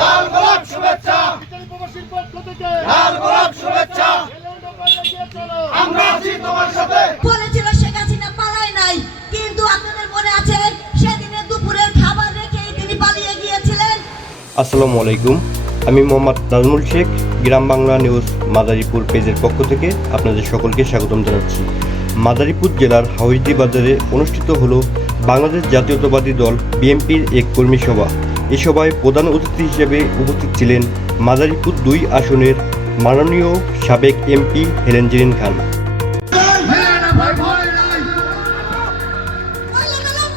লাল গোলাপ শুভেচ্ছা। লাল গোলাপ শুভেচ্ছা। আমরা আছি তোমার সাথে। বলেছিল শেখ হাসিনা পালায় নাই কিন্তু আপনাদের মনে আছে সেদিনে দুপুরের খাবার রেখেই তিনি পালিয়ে গিয়েছিলেন। আসসালামু আলাইকুম আমি মোহাম্মদ নাজমুল শেখ গ্রাম বাংলা নিউজ মাদারীপুর পেজের পক্ষ থেকে আপনাদের সকলকে স্বাগতম জানাচ্ছি। মাদারীপুর জেলার হাউইদি বাজারে অনুষ্ঠিত হলো বাংলাদেশ জাতীয়তাবাদী দল বিএনপির এক কর্মী সভা। এ সভায় প্রধান অতিথি হিসেবে উপস্থিত ছিলেন মাদারীপুর দুই আসনের মাননীয় সাবেক এমপি হেলেন জেরিন খান। বলে গেলাম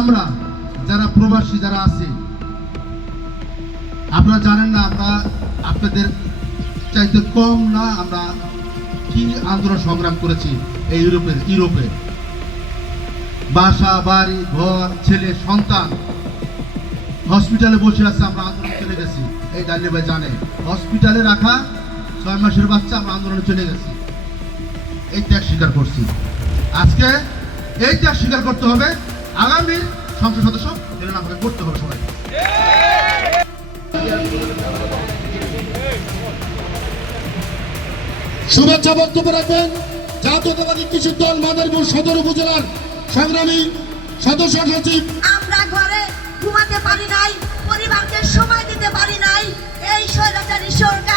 আমরা যারা প্রবাসী, যারা আছি, আপনারা জানেন না আমরা আপনাদের চাইতে কম না আমরা কি আন্দোলন সংগ্রাম করেছি এই ইউরোপে ইউরোপে? বাসা, বাড়ি, ঘর, ছেলে, সন্তান, হসপিটালে বসে আছে আমরা আন্দোলন চলে গেছি। এই ডালিয়া ভাই জানে, হসপিটালে রাখা ছয় মাসের বাচ্চা আমরা আন্দোলনে চলে গেছি। এই ত্যাগ স্বীকার করছি। আজকে এই ত্যাগ স্বীকার করতে হবে আগামী সংসদ সদস্য এটা আমাকে করতে হবে সবাই শুভেচ্ছা বক্তব্য রাখবেন জাতীয়তাবাদী কৃষি দল মাদারীপুর সদর উপজেলার সংগ্রামী সদস্য সচিব। আমরা ঘরে ঘুমাতে পারি নাই পরিবারকে সময় দিতে পারি নাই এই স্বৈরাচারী সরকার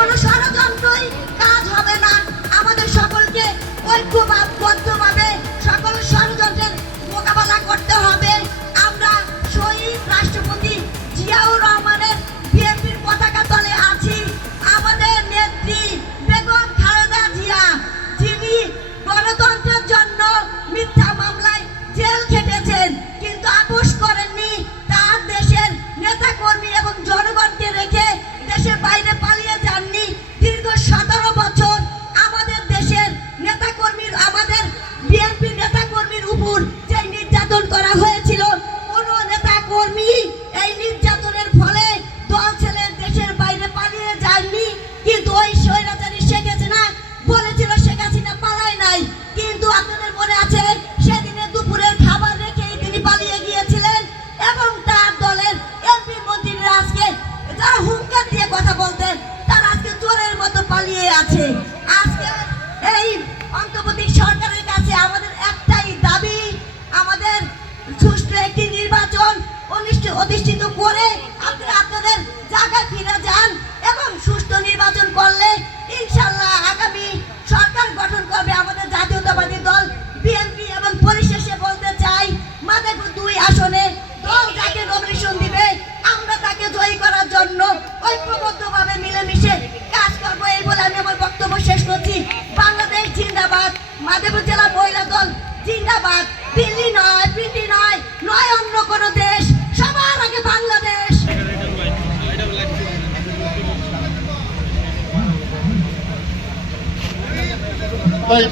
কোনো ষড়যন্ত্রই কাজ হবে না। আমাদের সকলকে ঐক্যবদ্ধভাবে সকল ভাই